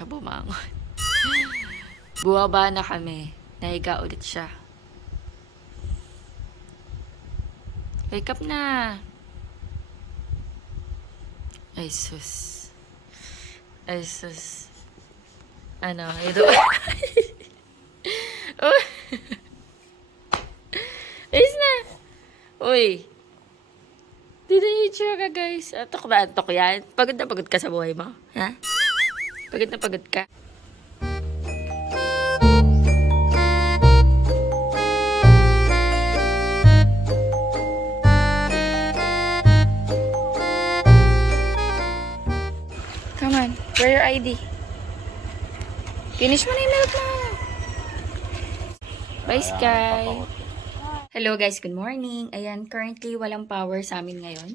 siya bumangon. Buwaba na kami. Nahiga ulit siya. Wake up na. Ay, sus. Ay, sus. Ano, ito. Uy. Ayos na. Uy. Dito yung itsura ka, guys. Antok ba? Antok yan? Pagod na pagod ka sa buhay mo? Ha? Pagod na pagod ka? Come on. Where your ID? Finish mo na yung milk mo. Bye, Sky. Hello guys, good morning. Ayan, currently walang power sa amin ngayon.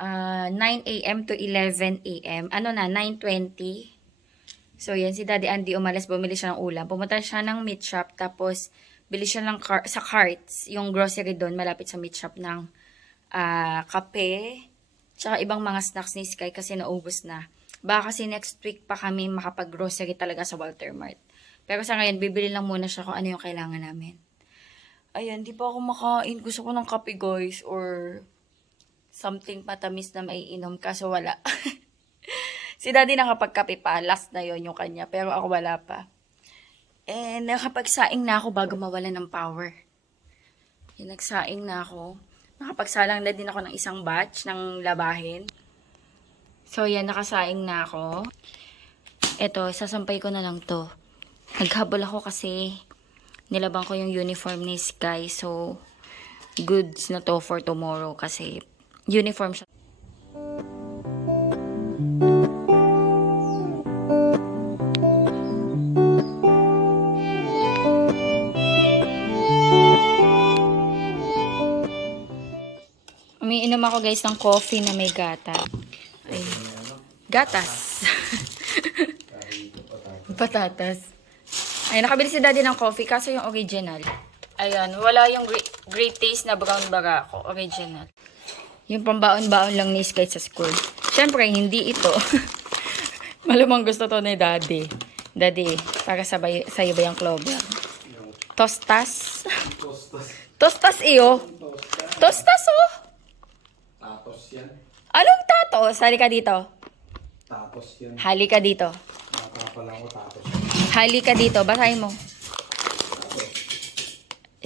9 a.m. to 11 a.m. Ano na, 9:20. So yan, si Daddy Andy umalis, bumili siya ng ulam. Pumunta siya ng meat shop, tapos bili siya ng sa Carts, yung grocery doon, malapit sa meat shop ng kape, tsaka ibang mga snacks ni Sky kasi naubos na. Baka kasi next week pa kami makapag-grocery talaga sa Walter Mart. Pero sa ngayon, bibili lang muna siya kung ano yung kailangan namin. Ayan, di pa ako makain. Gusto ko ng kape, guys. Or something patamis na maiinom. Kaso wala. Si Daddy nakapagkape pa. Last na yon yung kanya. Pero ako wala pa. And nakapagsaing na ako bago mawalan ng power. Yan, nagsaing na ako. Nakapagsalang na din ako ng isang batch ng labahin. So yan, nakasaing na ako. Eto, sasampay ko na lang to. Naghabol ako kasi nilabang ko yung uniform ni Sky. So, goods na to for tomorrow kasi uniform siya. Umiinom ako guys ng coffee na may gata. Ay, gatas. Patatas. Ay, nakabili si Daddy ng coffee kaso yung original. Ayan, wala yung great taste na brown barako. Original. Yung pambaon-baon lang ni Sky sa school. Siyempre, hindi ito. Malamang gusto to ni Daddy. Daddy, para sa'yo ba yung Clover? Tostas? Tostas iyo. Tostas oh. Tatos yan. Anong tatos? Halika dito. Tatos yan. Halika dito. Nakakapalang ko tatos. Halika dito. Basahin mo.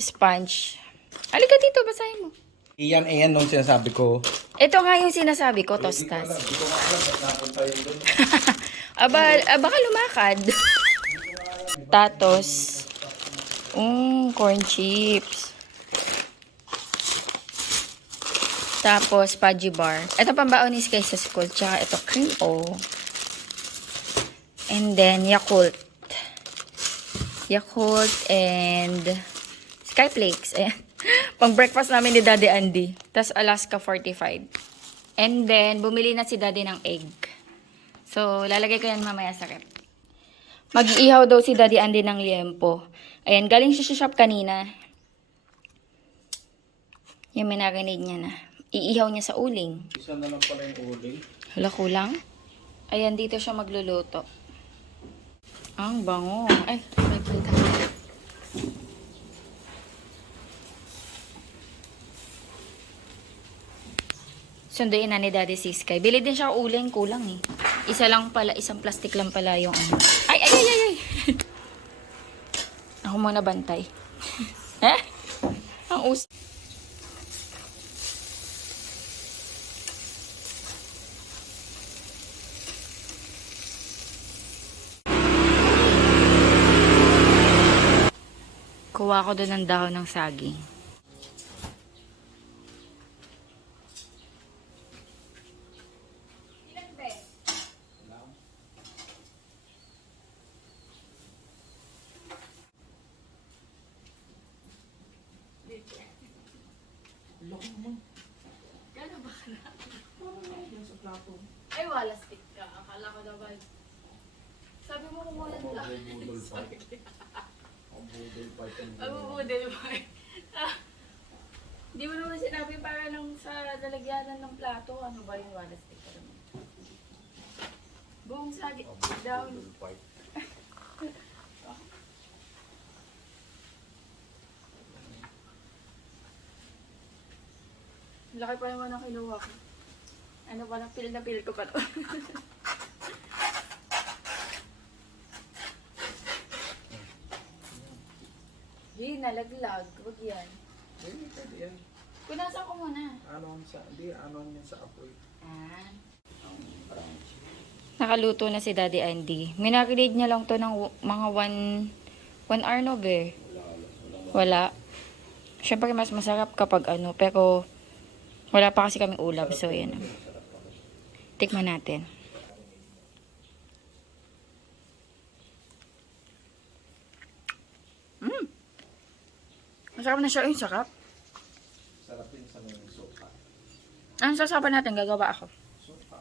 Sponge. Halika dito. Basahin mo. Iyan nung sinasabi ko. Ito nga yung sinasabi ko, tostas. Hindi ko nga alam ba't napunta yun doon. Baka lumakad. Tatos. Corn chips. Tapos, Pudgy bar. Ito pambaon ni Sky sa school. Tsaka ito, cream o. And then, Yakult. Yakult and Sky Flakes. Ayan. Pang breakfast namin ni Daddy Andy. Tapos, Alaska 45. And then, bumili na si Daddy ng egg. So, lalagay ko yan mamaya sa rep. Mag-iihaw daw si Daddy Andy ng liempo. Ayan, galing siya sa shop kanina. Yung may narinig niya na. Iihaw niya sa uling. Isa na lang pala yung uling. Hala, kulang. Ayan, dito siya magluluto. Ang bango. Ay, may palita. Sunduin na ni Daddy si Sky. Bili din siya uling, kulang eh. Isa lang pala, isang plastic lang pala yung ano. Ay! Ako muna bantay. Eh? Ang us... Kuha ko doon ng dahon ng saging. Ay, wala stick ka. Akala ko daw ba. Sabi mo kung wala lang. Budol fight. Di mo naman sinabi para lang sa lalagyanan ng plato. Ano ba yung wala stick ka naman? Buong sagit. Down. White. Laki pa naman ang kinuha ko. Ano pa, pil na pil ko pa to. Hey, nalaglag. Huwag yan. Hindi, pwede yan. Punasan ko muna. Ano yan sa apoy. Ah. Nakaluto na si Daddy Andy. Minarinade niya lang to ng mga 1 hour no be. Wala. Siyempre mas masarap kapag ano. Pero wala pa kasi kaming ulam. So yan. Tikman natin. Masarap na siya. Yung sarap. Sarap din sa mga sopa. Anong sasapan natin? Gagawa ako. Sopa.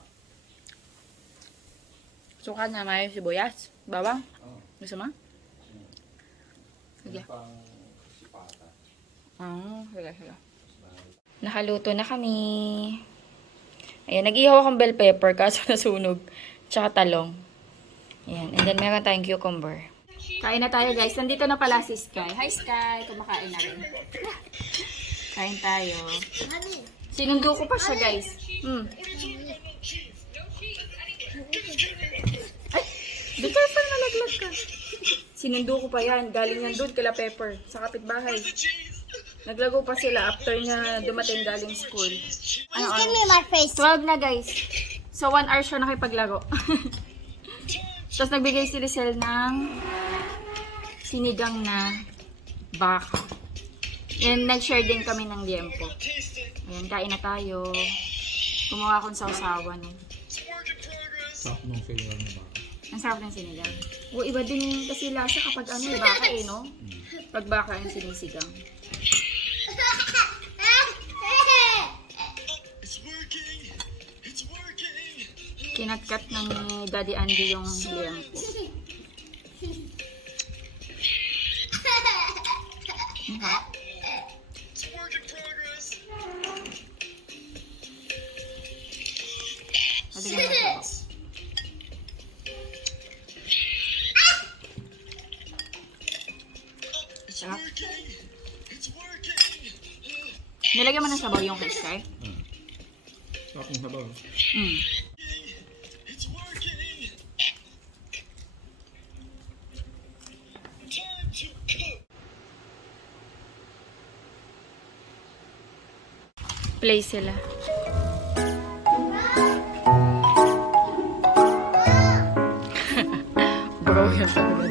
Suka na may sibuyas. Bawang. Oh. Gusto mo? Sige. Pang sipata. Sige. Nakaluto na kami. Ayan, nag-ihaw akong bell pepper kaso nasunog. Tsaka talong. Ayan, and then meron tayong cucumber. Kain na tayo guys. Nandito na pala si Sky. Hi Sky! Kumakain na rin. Kain tayo. Sinundo ko pa siya guys. Ay! Be careful, nalaglag ka. Sinundo ko pa yan. Galing yan doon kala Pepper. Sa kapitbahay. Naglago pa sila after niya dumating galing school. Ano, Give me my face. 12 na guys. So 1 hour siya nakipaglaro. Tapos nagbigay si Lizelle ng sinigang na baka. And nag-share din kami ng liempo. Ayan, kain na tayo. Gumawa akong sausawan. Sarap nung feeling mo ba? Ang sarap ng sinigang. O, iba din kasi lasa kapag ano, baka no? Pag baka yung sinisigang. Kinatkat ng Daddy Andy yung liempo. Sarap. Nilagyan mo ng sabaw yung kay Sky? Sarap ng sabaw. Play sila. Bro, yung sabaw.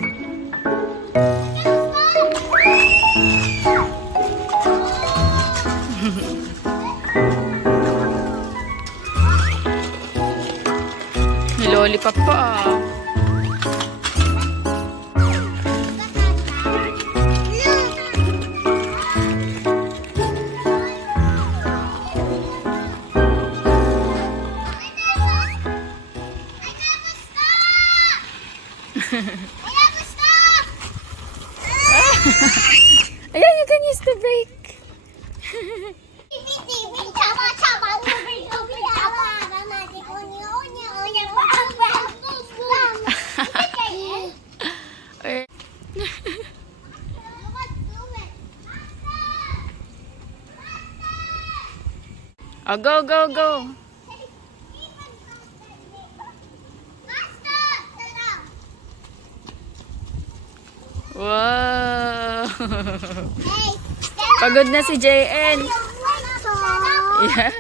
Lollipop pa ah. Ayan, you can use the brake. Oh, go, go, go. Wow. Pagod na si JN. Yeah.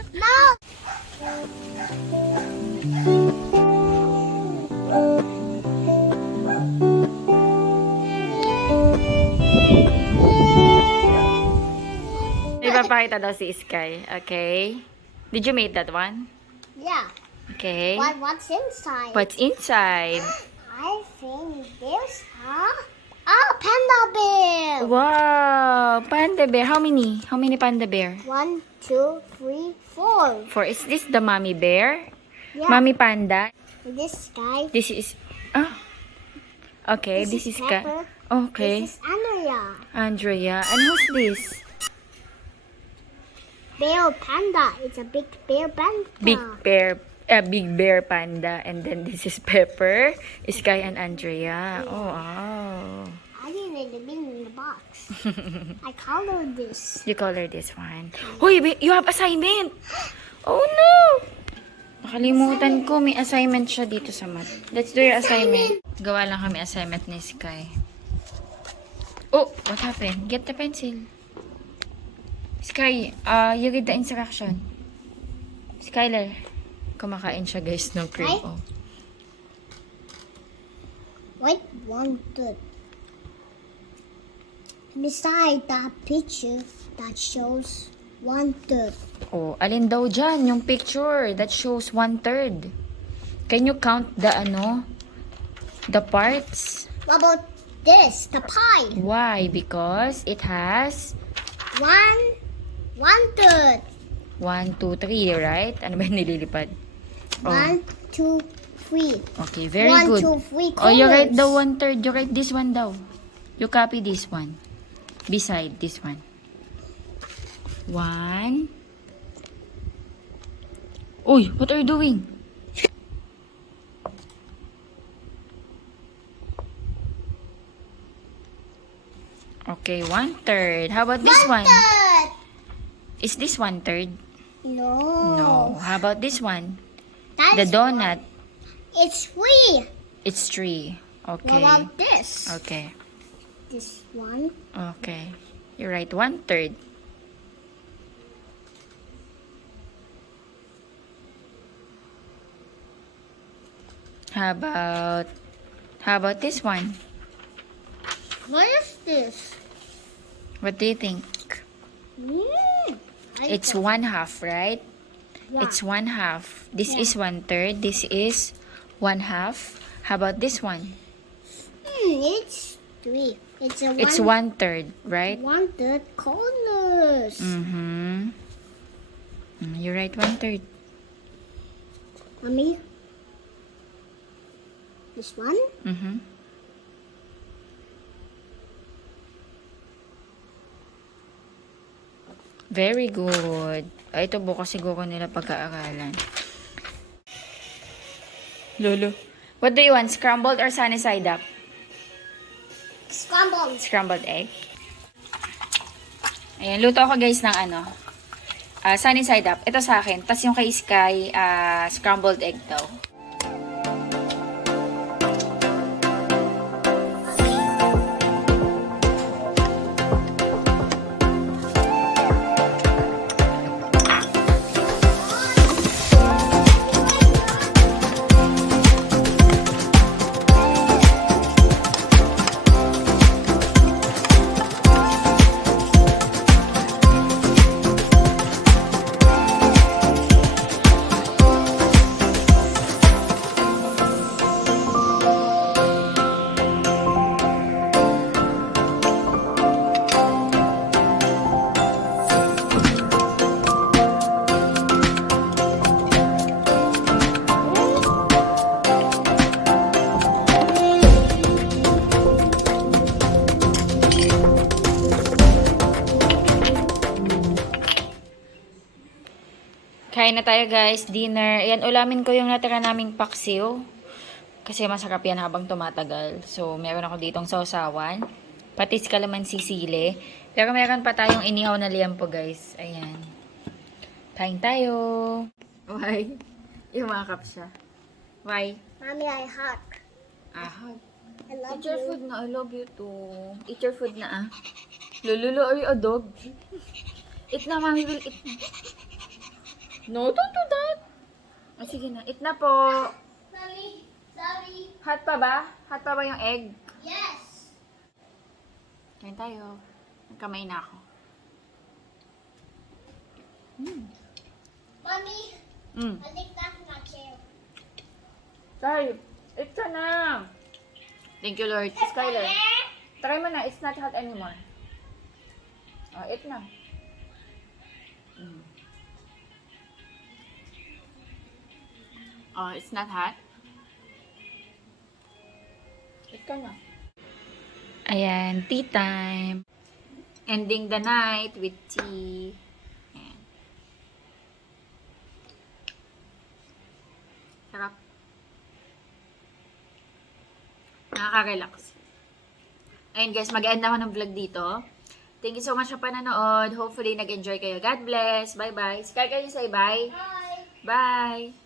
Ipapakita daw si Sky. Okay. Did you make that one? Yeah. Okay. What's inside? What's inside? I think there's a panda bear. Wow. Panda bear. How many? How many panda bear? 1, 2, 3, 4. For is this the mommy bear? Yeah. Mommy panda? This guy. This is... Ah. Okay. This is... Pepper. Okay. This is Andrea. Andrea. And who's this? Bear panda. It's a big bear panda. Big bear A Big Bear Panda. And then this is Pepper, Sky, and Andrea. Oh, wow. I didn't even in the box. I colored this. You color this one. Hoy, you have assignment! Oh, no! Nakalimutan ko, may assignment siya dito sa math. Let's do your assignment. Gawa lang kami assignment ni Sky. Oh, what happened? Get the pencil. Sky, you read the instruction. Skylar. Kumakain siya, guys, ng cream. Hi. Oh. Wait, 1, 2. Beside that picture that shows 1/3. Oh, alin daw dyan? Yung picture that shows 1/3. Can you count the the parts? What about this? The pie. Why? Because it has 1/3. 1, 2, 3, right? Ano ba yung nililipad? Oh. 1, 2, 3. Okay, very 1, good. 2, 3 Oh, you write the colors. 1/3. You write this one daw. You copy this one. Beside this one. 1. Uy, what are you doing? Okay, 1/3. How about this one? 1/3. Is this 1/3? No. No. How about this one? That's The donut. It's 3. It's 3. What Okay. about this? Okay. This one. Okay. You write 1/3. How about this one? What is this? What do you think? It's 1/2, right? Yeah. It's 1/2. This Yeah. is 1/3. This is 1/2. How about this one? It's 3. It's 1/3, right? 1/3 colors. Mm-hmm. You write 1/3. Mommy. This one. Mm-hmm. Very good. Ito bukas siguro nila pagkaaralan. Lolo. What do you want? Scrambled or sunny side up? Scrambled. Scrambled egg. Ayan, luto ako guys ng sunny side up. Ito sa akin. Tapos yung kay Sky, scrambled egg daw. Kain na tayo guys, dinner. Ayan, ulamin ko yung natira naming paksiw. Kasi masarap yan habang tumatagal. So, meron ako ditong sausawan. Patis kalamansi sili. Pero meron pa tayong inihaw na liampo guys. Ayan. Kain tayo. Why? Yumakap siya. Why? Mommy, I hug. Ahag. I love Eat your you. food na. I love you too. Eat your food na Lululo, are you a dog? Eat na, mommy will eat na. No, don't do that. Oh, sige na. Eat na po. Mommy, sorry. Hot pa ba? Hot pa ba yung egg? Yes. Kain tayo. Nagkamay na ako. Mommy, I think that's not chair. Sky, eat ka na. Thank you, Lord. Skyler, try mo na. It's not hot anymore. Oh, eat na. Oh, it's not hot? Eat ka na. Ayan, tea time. Ending the night with tea. Ayan. Sarap. Nakaka-relax. Ayun guys, mag-end na ako ng vlog dito. Thank you so much sa pananood. Hopefully, nag-enjoy kayo. God bless. Bye-bye. Sky, kayo say bye. Bye. Bye.